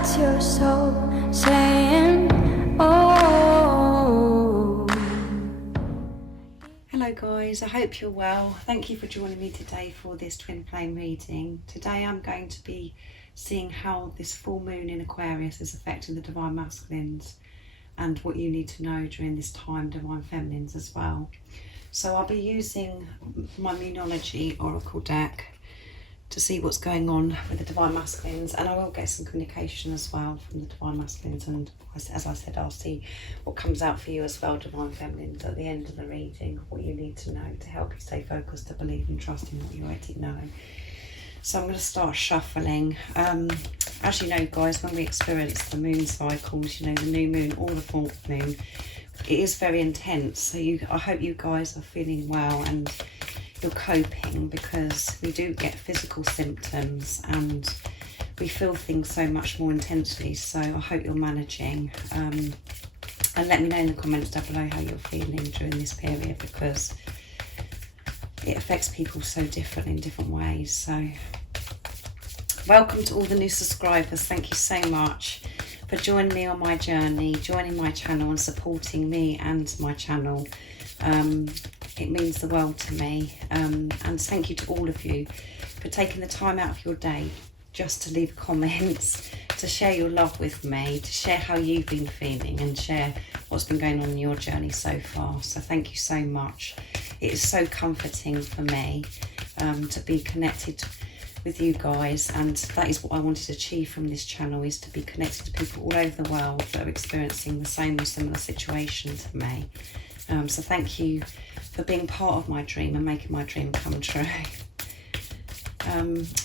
That's your soul saying, oh. Hello guys, I hope you're well. Thank you for joining me today for this twin flame reading. Today I'm going to be seeing how this full moon in Aquarius is affecting the divine masculines and what you need to know during this time, divine feminines as well. So I'll be using my Moonology oracle deck to see what's going on with the divine masculines, and I will get some communication as well from the divine masculines, and as I said, I'll see what comes out for you as well, divine feminines, at the end of the reading, what you need to know to help you stay focused, to believe and trust in what you already know. So I'm going to start shuffling. As you know guys, when we experience the moon cycles, you know, the new moon or the full moon, it is very intense. So I hope you guys are feeling well and you're coping, because we do get physical symptoms and we feel things so much more intensely. So I hope you're managing, and let me know in the comments down below how you're feeling during this period, because it affects people so different in different ways. So welcome to all the new subscribers. Thank you so much for joining me on my journey, joining my channel and supporting me and my channel. It means the world to me, and thank you to all of you for taking the time out of your day just to leave comments, to share your love with me, to share how you've been feeling and share what's been going on in your journey so far. So thank you so much. It is so comforting for me to be connected with you guys, and that is what I wanted to achieve from this channel, is to be connected to people all over the world that are experiencing the same or similar situation to me. So thank you for being part of my dream and making my dream come true.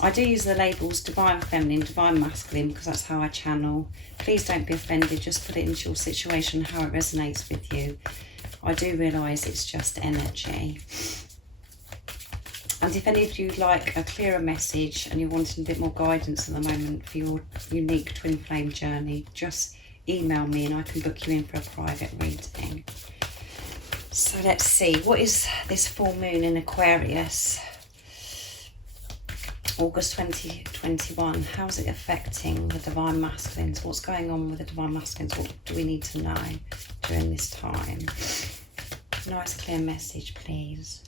I do use the labels divine feminine, divine masculine, because that's how I channel. Please don't be offended, just put it into your situation, how it resonates with you. I do realise it's just energy. And if any of you like a clearer message and you're wanting a bit more guidance at the moment for your unique twin flame journey, just email me and I can book you in for a private reading. So let's see, what is this full moon in Aquarius? August 2021, how's it affecting the divine masculines? What's going on with the divine masculines? What do we need to know during this time? Nice clear message, please.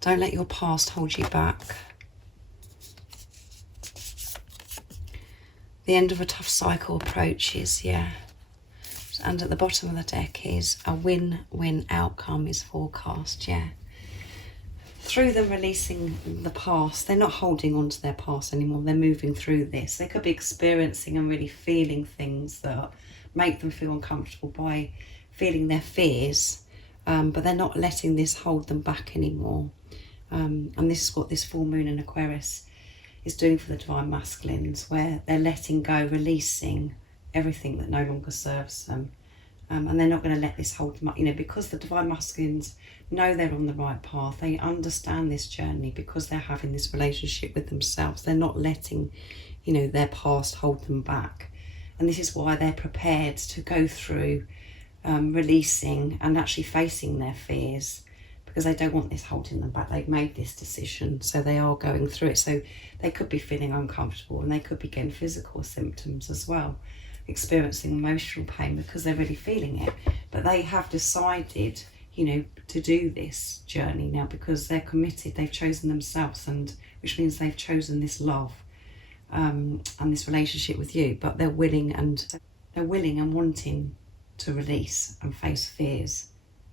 Don't let your past hold you back. The end of a tough cycle approaches, yeah. And at the bottom of the deck is a win-win outcome is forecast, yeah. Through them releasing the past, they're not holding on to their past anymore. They're moving through this. They could be experiencing and really feeling things that make them feel uncomfortable by feeling their fears, but they're not letting this hold them back anymore. And this is what this full moon in Aquarius is doing for the divine masculines, where they're letting go, releasing everything that no longer serves them. And they're not going to let this hold them up, you know, because the divine masculines know they're on the right path. They understand this journey because they're having this relationship with themselves. They're not letting, you know, their past hold them back. And this is why they're prepared to go through releasing and actually facing their fears, because they don't want this holding them back. They've made this decision, so they are going through it. So they could be feeling uncomfortable and they could be getting physical symptoms as well, experiencing emotional pain because they're really feeling it. But they have decided, you know, to do this journey now because they're committed. They've chosen themselves, and which means they've chosen this love and this relationship with you. But they're willing and wanting to release and face fears,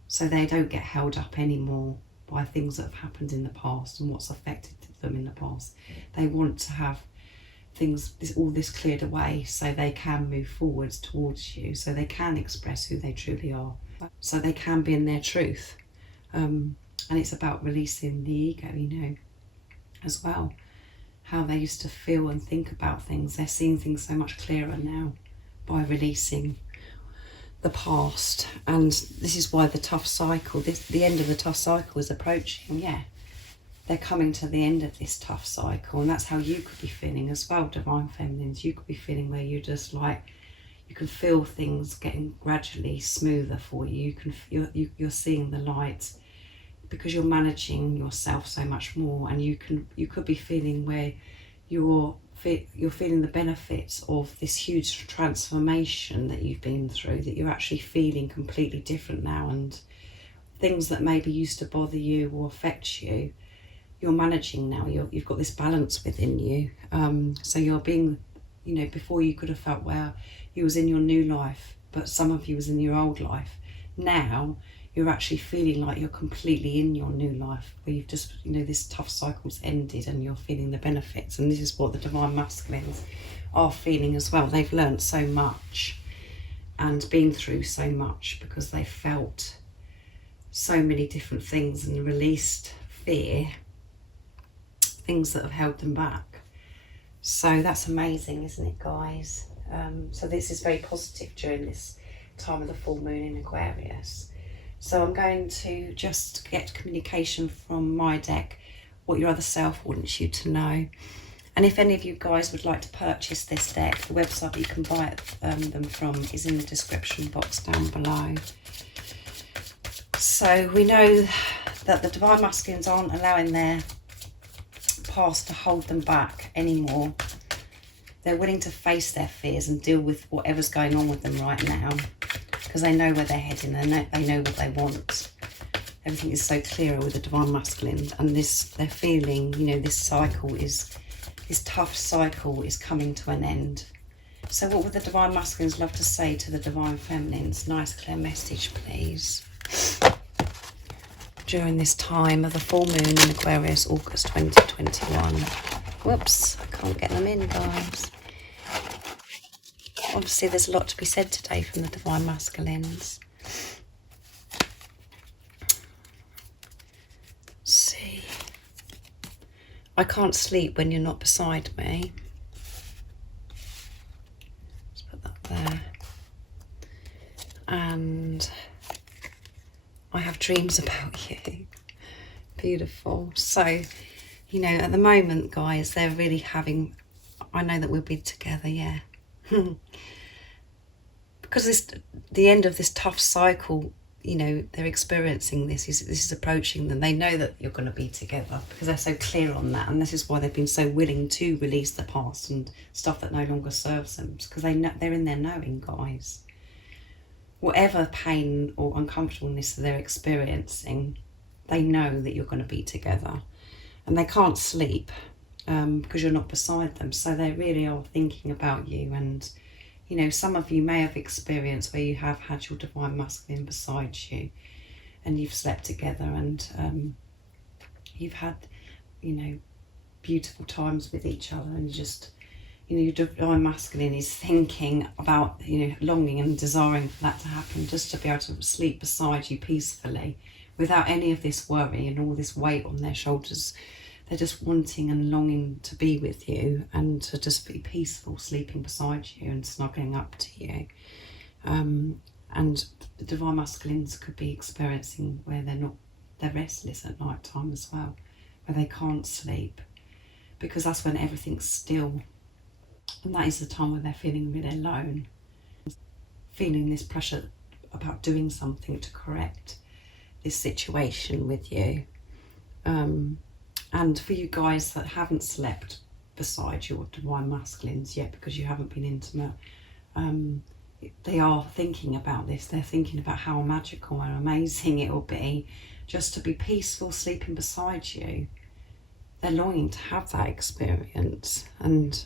so they don't get held up anymore by things that have happened in the past and what's affected them in the past. They want to have all this cleared away so they can move forwards towards you, so they can express who they truly are, so they can be in their truth. And it's about releasing the ego, you know, as well. How they used to feel and think about things. They're seeing things so much clearer now by releasing the past. And this is why the tough cycle, the end of the tough cycle is approaching. Yeah, they're coming to the end of this tough cycle, and that's how you could be feeling as well, divine feminines. You could be feeling where you're just like, you can feel things getting gradually smoother for you. You can feel, you're seeing the light because you're managing yourself so much more, and you could be feeling where you're feeling the benefits of this huge transformation that you've been through, that you're actually feeling completely different now, and things that maybe used to bother you or affect you, you're managing now. You've got this balance within you. So you're being, you know, before you could have felt, well, you was in your new life, but some of you was in your old life. Now you're actually feeling like you're completely in your new life, where you've just, you know, this tough cycle's ended and you're feeling the benefits. And this is what the Divine Masculines are feeling as well. They've learned so much and been through so much because they felt so many different things and released fear, things that have held them back. So that's amazing, isn't it, guys? So this is very positive during this time of the full moon in Aquarius. So I'm going to just get communication from my deck, what your other self wants you to know. And if any of you guys would like to purchase this deck, the website that you can buy them from is in the description box down below. So we know that the Divine Masculines aren't allowing their past to hold them back anymore. They're willing to face their fears and deal with whatever's going on with them right now, because they know where they're heading and they know what they want. Everything is so clearer with the Divine Masculine, and they're feeling, you know, this tough cycle is coming to an end. So what would the Divine Masculines love to say to the Divine Feminines? Nice clear message, please. During this time of the full moon in Aquarius, August 2021. Whoops, I can't get them in, guys. Obviously, there's a lot to be said today from the Divine Masculines. Let's see. I can't sleep when you're not beside me. Let's put that there. And I have dreams about you. Beautiful. So, you know, at the moment, guys, they're really having, I know that we'll be together, yeah. Because the end of this tough cycle, you know, they're experiencing this is approaching them. They know that you're going to be together because they're so clear on that, and this is why they've been so willing to release the past and stuff that no longer serves them, because they know, they're in their knowing, guys. Whatever pain or uncomfortableness that they're experiencing, they know that you're going to be together, and they can't sleep because you're not beside them. So they really are thinking about you. And, you know, some of you may have experienced where you have had your Divine Masculine beside you and you've slept together, and you've had, you know, beautiful times with each other, and you just, you know, your Divine Masculine is thinking about, you know, longing and desiring for that to happen, just to be able to sleep beside you peacefully without any of this worry and all this weight on their shoulders. They're just wanting and longing to be with you and to just be peaceful, sleeping beside you and snuggling up to you. And the Divine Masculines could be experiencing where they're restless at night time as well, where they can't sleep, because that's when everything's still. And that is the time when they're feeling really alone, feeling this pressure about doing something to correct this situation with you. And for you guys that haven't slept beside your Divine Masculines yet because you haven't been intimate, they are thinking about this. They're thinking about how magical and amazing it will be just to be peaceful sleeping beside you. They're longing to have that experience, and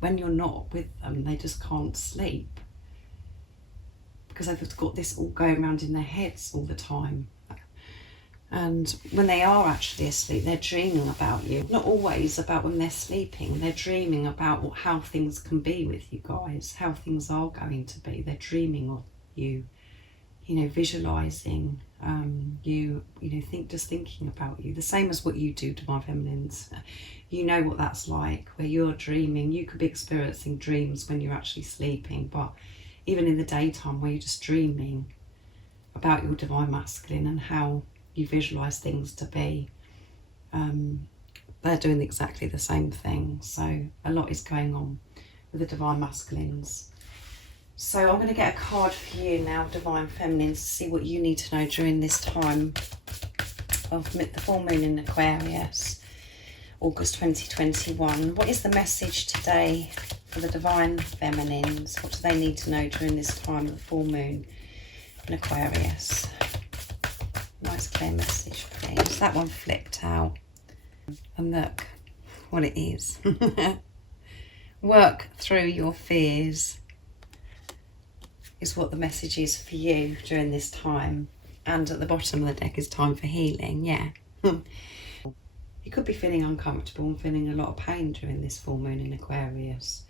when you're not with them, they just can't sleep because they've got this all going around in their heads all the time. And when they are actually asleep, they're dreaming about you. Not always about when they're sleeping. They're dreaming about how things can be with you guys, how things are going to be. They're dreaming of you, you know, visualising you, you know, just thinking about you. The same as what you do, Divine Feminines. You know what that's like, where you're dreaming. You could be experiencing dreams when you're actually sleeping, but even in the daytime where you're just dreaming about your Divine Masculine and how you visualise things to be, they're doing exactly the same thing. So a lot is going on with the Divine Masculines. So I'm going to get a card for you now, Divine Feminine, to see what you need to know during this time of the full moon in Aquarius, August 2021. What is the message today for the Divine Feminines? What do they need to know during this time of the full moon in Aquarius? Nice clear message, please. That one flipped out. And look what it is. Work through your fears is what the message is for you during this time. And at the bottom of the deck is time for healing. Yeah. You could be feeling uncomfortable and feeling a lot of pain during this full moon in Aquarius,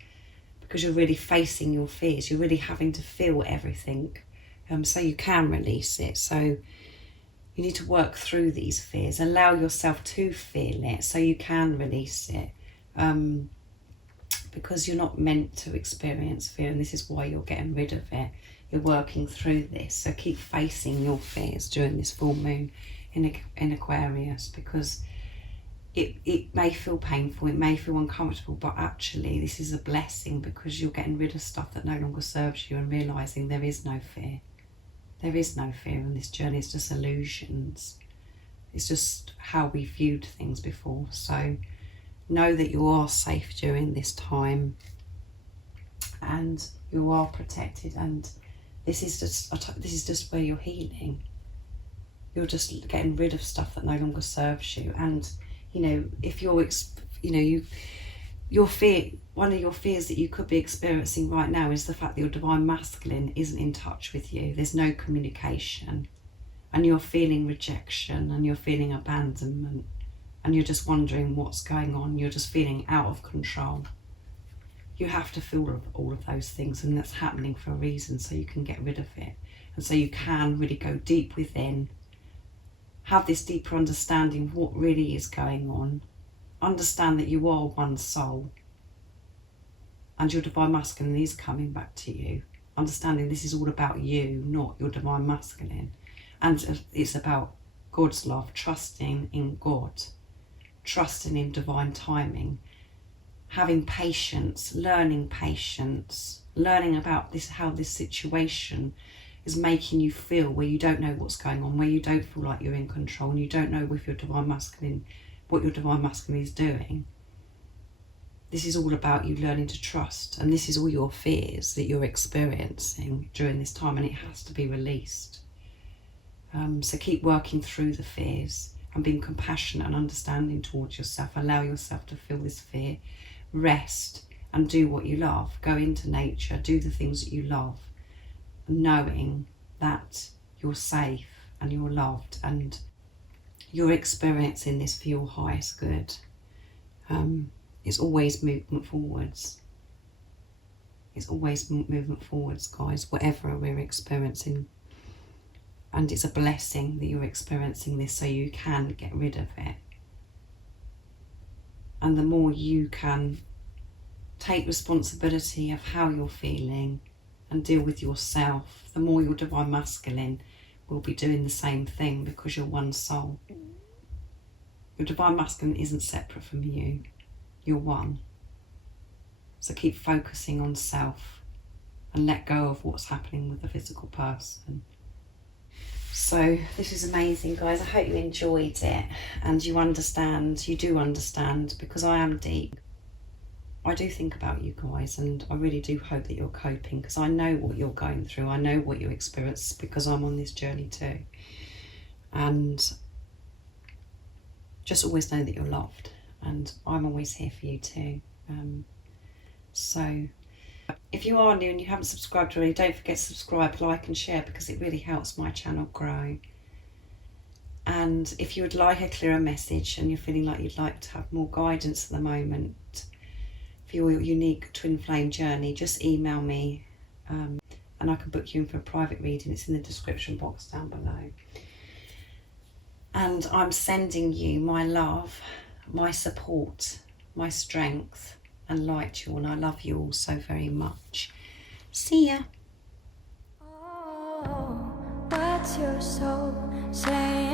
because you're really facing your fears. You're really having to feel everything so you can release it. So you need to work through these fears. Allow yourself to feel it so you can release it. Because you're not meant to experience fear, and this is why you're getting rid of it. You're working through this. So keep facing your fears during this full moon in Aquarius, because it may feel painful, it may feel uncomfortable, but actually this is a blessing, because you're getting rid of stuff that no longer serves you and realising there is no fear. There is no fear in this journey. It's just illusions. It's just how we viewed things before. So know that you are safe during this time and you are protected, and this is just where you're healing. You're just getting rid of stuff that no longer serves you. And you know, if you're your fear, one of your fears that you could be experiencing right now is the fact that your divine masculine isn't in touch with you. There's no communication, and you're feeling rejection, and you're feeling abandonment, and you're just wondering what's going on. You're just feeling out of control. You have to feel all of those things, and that's happening for a reason, so you can get rid of it. And so you can really go deep within, have this deeper understanding of what really is going on. Understand that you are one soul, and your divine masculine is coming back to you. Understanding this is all about you, not your divine masculine. And it's about God's love, trusting in God, trusting in divine timing, having patience, learning about this, how this situation is making you feel, where you don't know what's going on, where you don't feel like you're in control, and you don't know with your divine masculine what your divine masculine is doing. This is all about you learning to trust, and this is all your fears that you're experiencing during this time, and it has to be released. So keep working through the fears and being compassionate and understanding towards yourself. Allow yourself to feel this fear, rest, and do what you love. Go into nature, do the things that you love, knowing that you're safe and you're loved, and you're experiencing this for your highest good. It's always movement forwards. It's always movement forwards, guys, whatever we're experiencing. And it's a blessing that you're experiencing this so you can get rid of it. And the more you can take responsibility of how you're feeling and deal with yourself, the more your divine masculine will be doing the same thing, because you're one soul. Your divine masculine isn't separate from you. You're one. So keep focusing on self and let go of what's happening with the physical person. So this is amazing, guys. I hope you enjoyed it and you understand, you do understand, because I am deep. I do think about you guys, and I really do hope that you're coping, because I know what you're going through. I know what you experience, because I'm on this journey too. And just always know that you're loved, and I'm always here for you too. So if you are new and you haven't subscribed already, don't forget to subscribe, like and share, because it really helps my channel grow. And if you would like a clearer message and you're feeling like you'd like to have more guidance at the moment for your unique twin flame journey, just email me and I can book you in for a private reading. It's in the description box down below. And I'm sending you my love, my support, my strength and light to you all, and I love you all so very much. See ya. Oh, what's your soul saying?